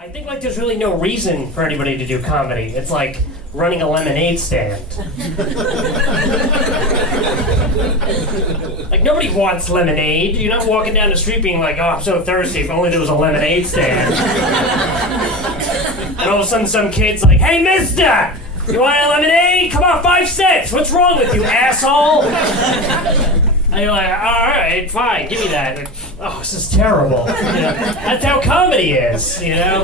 I think like there's really no reason for anybody to do comedy. It's like running a lemonade stand. Like nobody wants lemonade. You're not walking down the street being like, oh, I'm so thirsty, if only there was a lemonade stand. And all of a sudden some kid's like, hey mister, you want a lemonade? Come on, 5 cents. What's wrong with you, asshole? And you're like, all right, fine, give me that. Like, oh, this is terrible. You know, that's how comedy is, you know?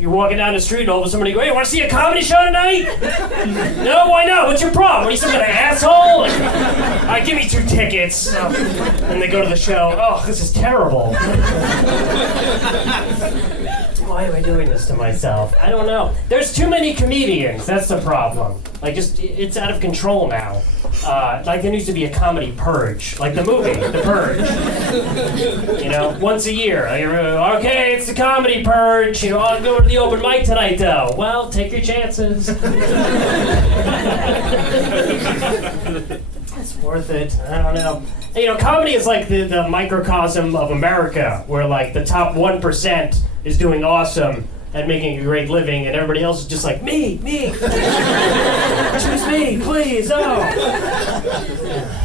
You're walking down the street and all of a sudden you go, hey, want to see a comedy show tonight? No, why not? What's your problem? What are you, some kind of asshole? Like, all right, give me 2 tickets. And they go to the show. Oh, this is terrible. Why am I doing this to myself? I don't know. There's too many comedians. That's the problem. Like, just, it's out of control now. Like, there needs to be a comedy purge. Like the movie, The Purge. You know, once a year. Like, okay, it's the comedy purge. You know, I'll go to the open mic tonight, though. Well, take your chances. It's worth it. I don't know. You know, comedy is like the microcosm of America, where, like, the top 1% is doing awesome and making a great living, and everybody else is just like, me, choose me, please, oh.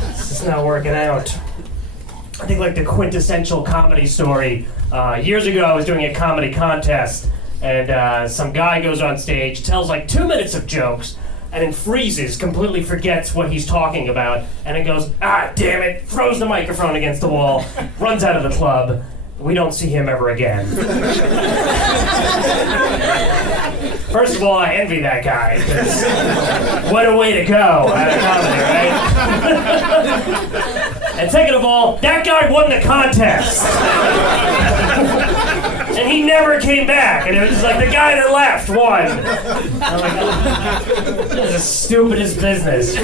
This is not working out. I think like the quintessential comedy story, years ago I was doing a comedy contest, and some guy goes on stage, tells like 2 minutes of jokes, and then freezes, completely forgets what he's talking about, and then goes, ah, damn it, throws the microphone against the wall, runs out of the club. We don't see him ever again. First of all, I envy that guy, because what a way to go out of comedy, right? And second of all, that guy won the contest. And he never came back, and it was just like the guy that left won. I'm like, this is the stupidest business.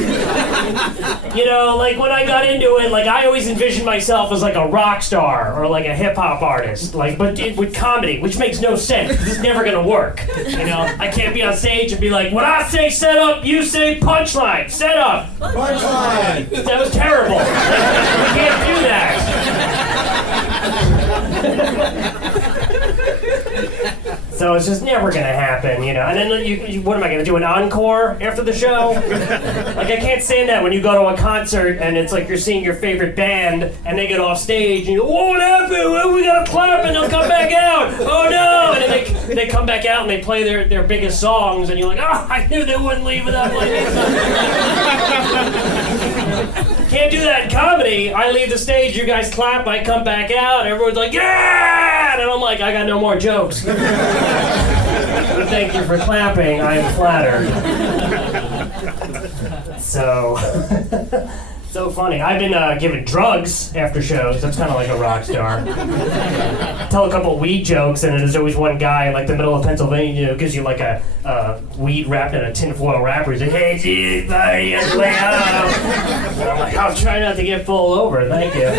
You know, like when I got into it, like I always envisioned myself as like a rock star or like a hip hop artist, like with comedy, which makes no sense because it's never gonna work. You know, I can't be on stage and be like, when I say set up, you say punchline. Set up, punchline. That was terrible. Like, you can't do that. So it's just never gonna happen, you know. And then what am I gonna do? An encore after the show? Like I can't stand that when you go to a concert and it's like you're seeing your favorite band and they get off stage and you go, "Whoa, what happened? Well, we gotta clap and they'll come back out. Oh no!" And then they come back out and they play their biggest songs and you're like, "Oh, I knew they wouldn't leave without playing." Can't do that in comedy. I leave the stage, you guys clap, I come back out, everyone's like, yeah! And I'm like, I got no more jokes. Thank you for clapping, I am flattered. So funny. I've been given drugs after shows. That's kind of like a rock star. Tell a couple weed jokes, and there's always one guy in like the middle of Pennsylvania, you know, gives you like a weed wrapped in a tinfoil wrapper. He's like, "Hey, geez, buddy, and I'm like, I'll try not to get pulled over. Thank you."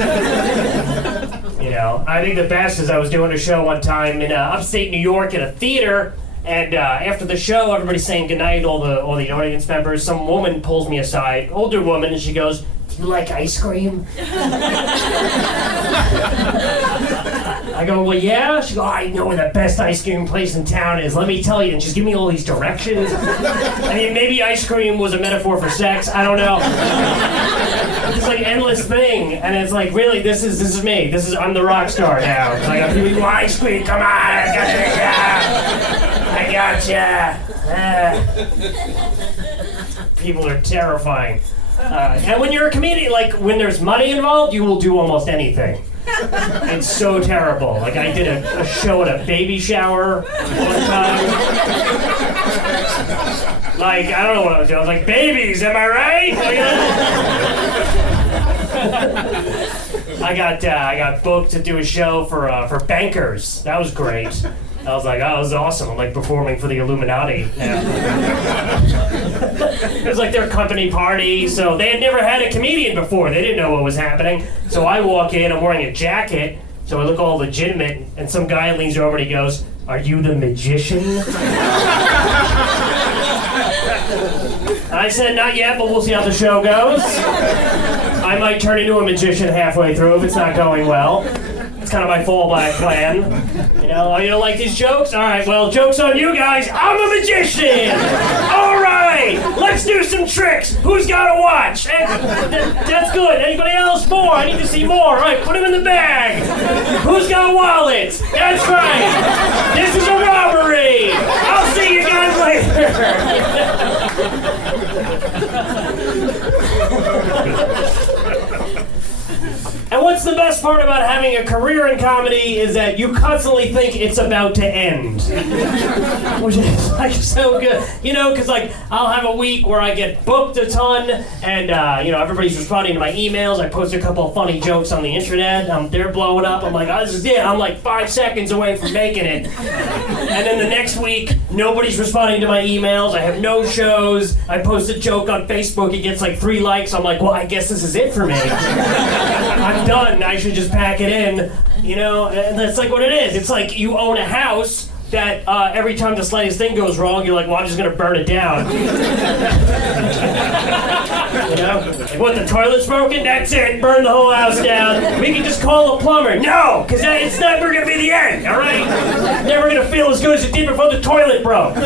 You know, I think the best is I was doing a show one time in upstate New York at a theater. And after the show, everybody's saying goodnight, all the audience members. Some woman pulls me aside, older woman, and she goes, "Do you like ice cream?" I go, "Well, yeah." She goes, "I know where the best ice cream place in town is. Let me tell you." And she's giving me all these directions. I mean, maybe ice cream was a metaphor for sex. I don't know. It's just like endless thing, and it's like, really, this is me. I'm the rock star now. It's like, "I'm giving you ice cream. Come on, I gotcha. People are terrifying. And when you're a comedian, like when there's money involved, you will do almost anything. It's so terrible. Like I did a show at a baby shower one time. Like, I don't know what I was doing. I was like, "Babies, am I right?" I got booked to do a show for bankers. That was great. I was like, "Oh, that was awesome." I'm like performing for the Illuminati. Yeah. It was like their company party, so they had never had a comedian before. They didn't know what was happening. So I walk in, I'm wearing a jacket, so I look all legitimate, and some guy leans over and he goes, "Are you the magician?" I said, "Not yet, but we'll see how the show goes. I might turn into a magician halfway through if it's not going well." It's kind of my fallback plan. You know, oh, you don't like these jokes? All right, well, joke's on you guys. I'm a magician. All right, let's do some tricks. Who's got a watch? That's good. Anybody else? More. I need to see more. All right, put them in the bag. Who's got wallets? That's right. This is a robbery. I'll see you guys later. And what's the best part about having a career in comedy is that you constantly think it's about to end. Which is like so good. You know, because like I'll have a week where I get booked a ton and you know, everybody's responding to my emails. I post a couple of funny jokes on the internet. They're blowing up. I'm like, oh, this is it. I'm like 5 seconds away from making it. And then the next week, nobody's responding to my emails. I have no shows. I post a joke on Facebook. It gets like 3 likes. I'm like, well, I guess this is it for me. I'm done. I should just pack it in, you know, and that's like what it is. It's like you own a house that every time the slightest thing goes wrong, you're like, well, I'm just going to burn it down. You know? Like, what, the toilet's broken? That's it. Burn the whole house down. We can just call a plumber. No, because it's never going to be the end, all right? Never going to feel as good as it did before the toilet broke.